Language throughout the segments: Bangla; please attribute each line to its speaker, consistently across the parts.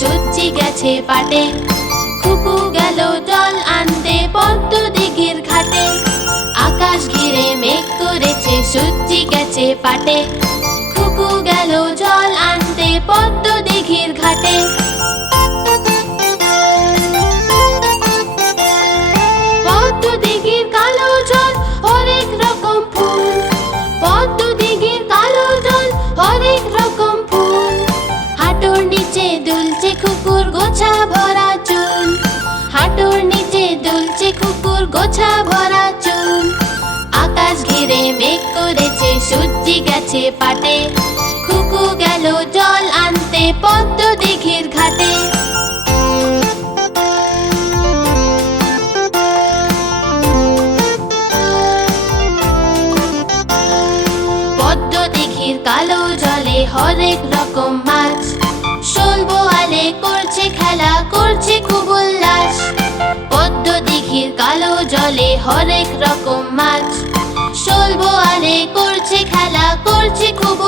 Speaker 1: সুচি গেছে পাটে। খুকু গেল জল আনতে পদ্ম দিঘির ঘাটে। আকাশ ঘিরে মেঘ করেছে, সুচি গেছে পাটে। খুকু গেল জল আনতে পদ্ম দিঘির ঘাটে। দুলছে কুকুর গোছা ভরা চুল হাঁটুর নিচে দুলছে কুকুর গোছা ভরা চুল আকাশ ঘিরে মেঘ করেছে সূর্যি গেছে পাটে। খুকু গেল জল আনতে, পদ্ম জলে হরেক রকম মাছ। শোলবো আরে করছে খেলা করছে খুব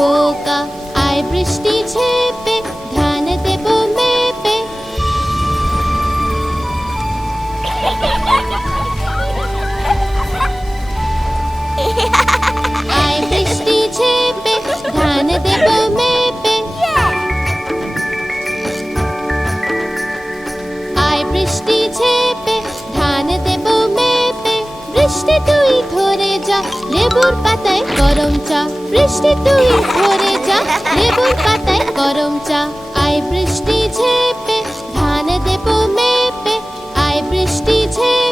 Speaker 1: বোকা আয়
Speaker 2: বৃষ্টি ছেপে ধান দেব মেপে। আয় বৃষ্টি ছেপে ধান দেব মেপে। আয় বৃষ্টি ছেপে ধান দেব মেপে। বৃষ্টি তুই ধরে যা,
Speaker 1: লেবুর গরম চা, বৃষ্টি তুই ভরে যা। লেবুর পাতায় গরম চা আই বৃষ্টি ঝেপে। ধান দেব মেপে, আয় বৃষ্টি ঝেপে।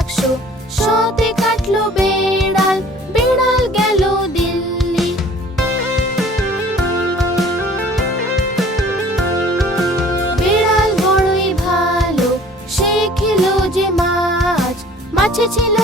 Speaker 1: একশো শতে কাটলো বেড়াল বেড়াল গেল দিল্লি। বেড়াল বড়ই ভালো, সে খেলো যে মাছ, মাছে ছিল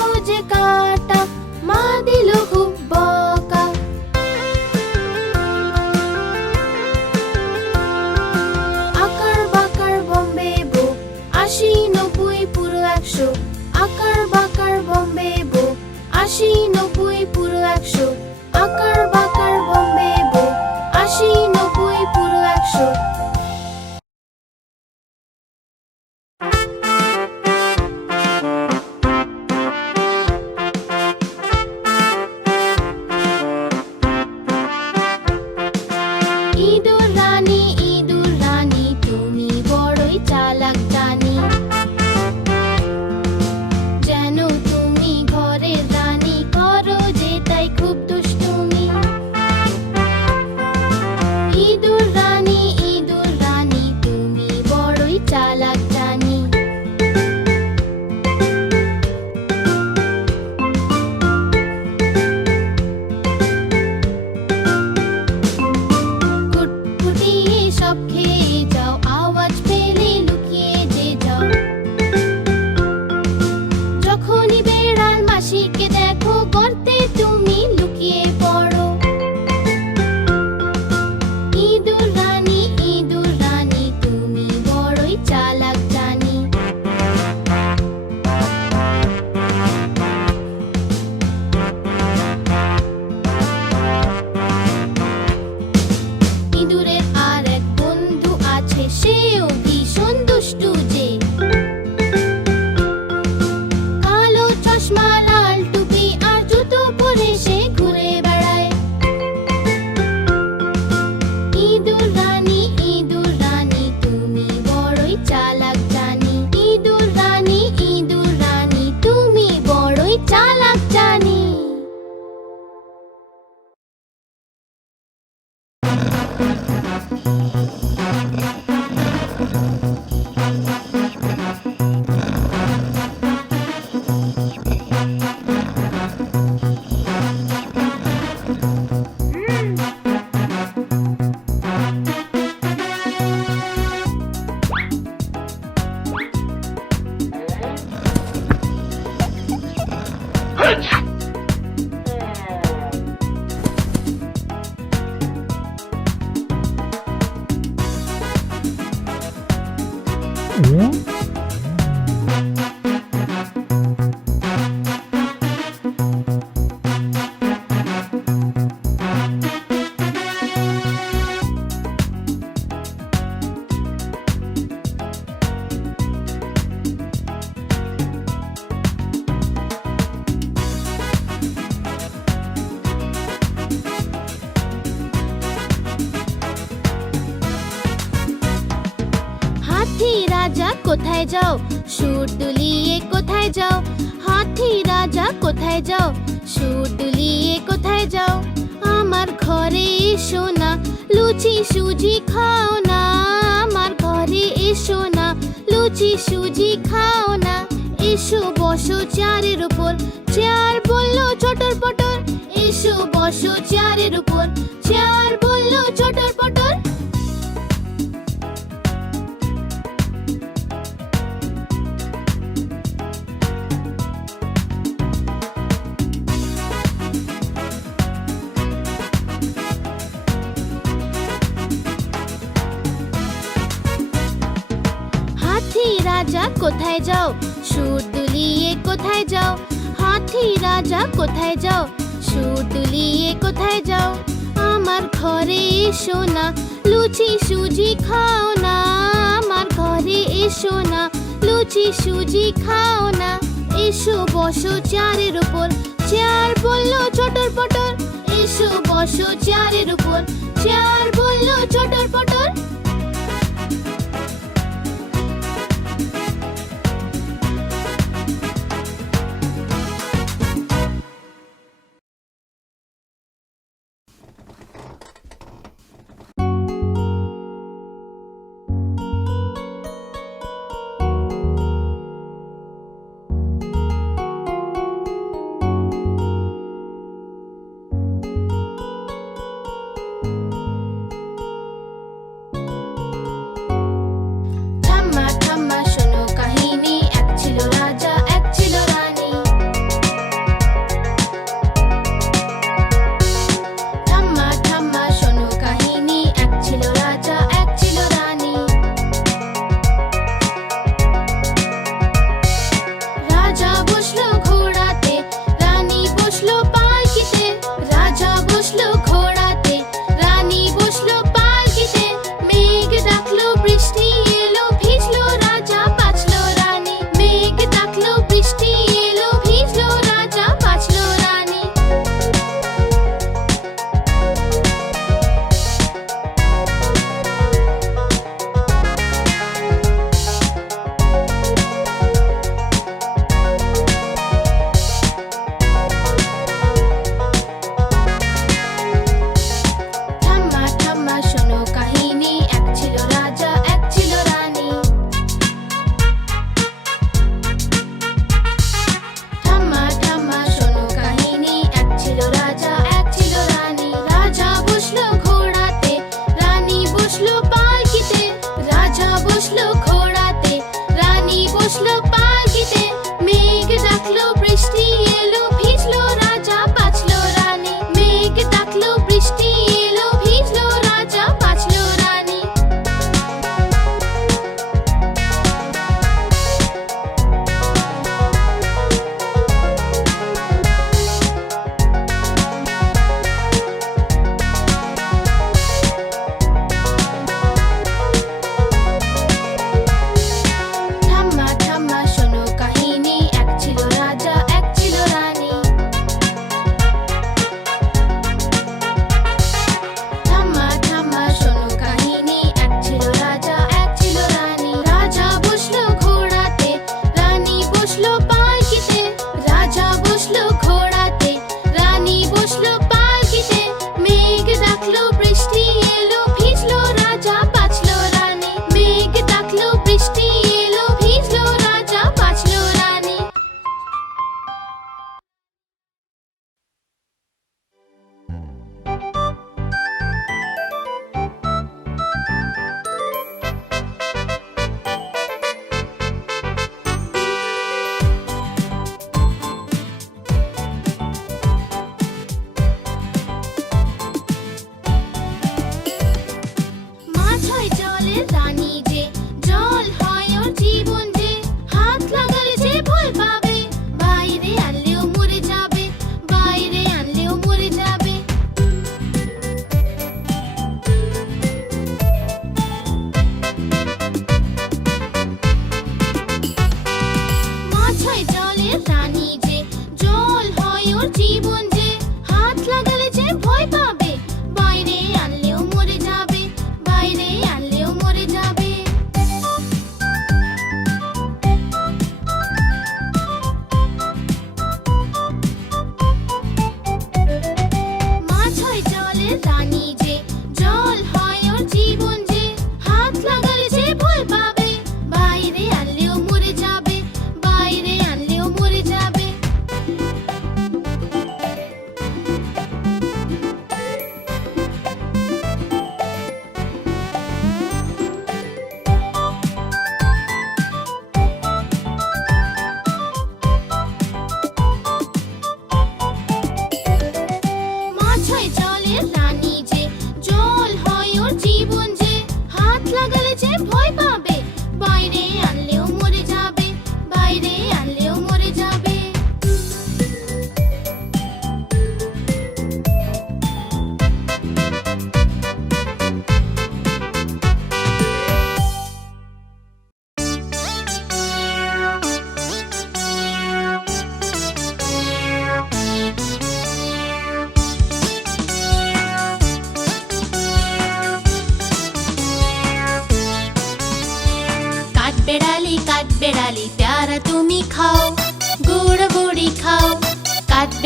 Speaker 1: আশি নব্বই পুরো একশো আকার বাকার বম্বে আশি নব্বই পুরো একশো। Savage! হাতি রাজা কোথায় যাও? সুর দুলিয়ে কোথায় যাও? হাতি রাজা কোথায় যাও? সুর দুলিয়ে কোথায় যাও? আমার ঘরে এসো না, লুচি সুজি খাও না। আমার ঘরে এসো না, লুচি সুজি খাও না। এসো, বসো চেয়ারের উপর। চেয়ার বলল চটর পটর এসো, বসো চেয়ারের উপর। চেয়ার বলল চটর পটর রাজা কোথায় যাও? সুর দুলিয়ে কোথায় যাও? হাতি রাজা কোথায় যাও? সুর দুলিয়ে কোথায় যাও? আমার ঘরে এসো না, লুচি সুজি খাও না। আমার ঘরে এসো না, লুচি সুজি খাও না। এসো, বসো চেয়ারের উপর। চেয়ার বলল, চটর পটর। এসো, বসো চেয়ারের উপর। চেয়ার বলল, চটর পটর।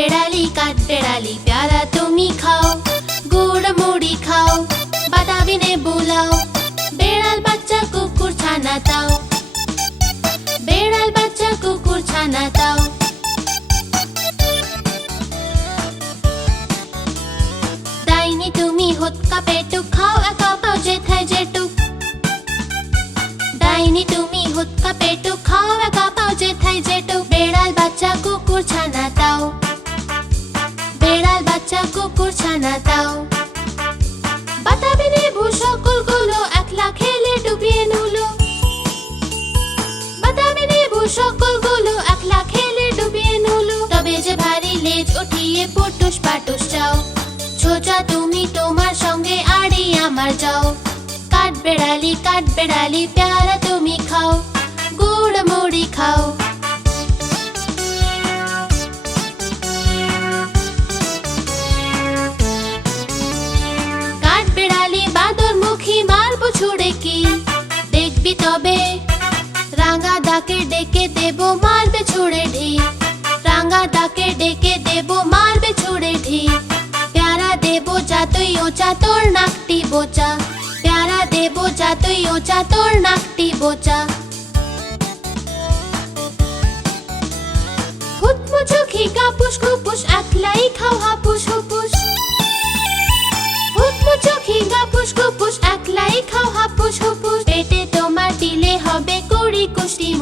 Speaker 1: কাঠ বেড়ালি কাঠ বেড়ালি প্যারা তুমি খাও গুড় মুড়ি খাও বাদামি নে বুলাও বেড়াল বাচ্চা কুকুর ছানা দাও বেড়াল বাচ্চা কুকুর ছানা তবে রাঙা দাকে ডেকে দেবো, মারবে ছুড়ে ঢিল রাঙা দাকে ডেকে দেবো, মারবে ছুড়ে ঢিল প্যারা দেবো যাতই ওচা তোর নাকটি বোচা। প্যারা দেবো যাতই ওচা তোর নাকটি বোচা। খুপুস একলাই খাও হাপুস হুপুস। হুতমুচুখি কাপুস খুপুস একলাই খাও হুপুস।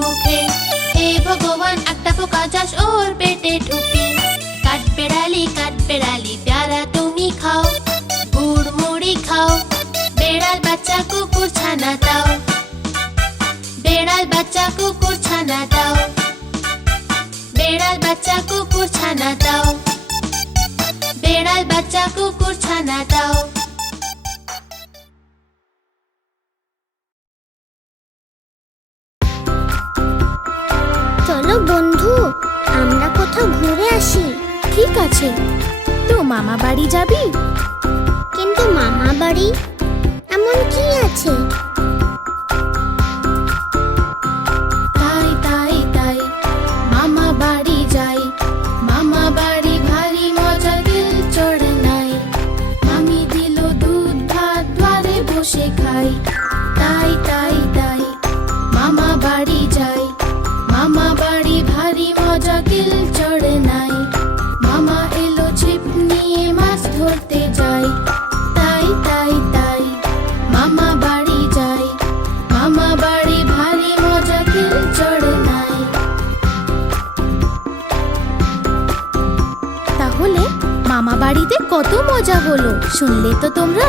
Speaker 1: মুখে। হে ভগবান একটা পোকা চাষ ওর পেটে ঢুকে। কাঠ বেড়ালি কাঠ বেড়ালি প্যারা তুমি খাও। গুড়, মুড়ি খাও। বেড়াল, বাচ্চা, কুকুর, ছানা দাও। বেড়াল, বাচ্চা, কুকুর, ছানা দাও। বেড়াল, বাচ্চা, কুকুর, ছানা দাও। বেড়াল, বাচ্চা, কুকুর
Speaker 2: ঠিক আছে। তো মামা বাড়ি যাবি?
Speaker 3: কিন্তু মামা বাড়ি এমন কি আছে?
Speaker 2: মজা হলো শুনলে তো তোমরা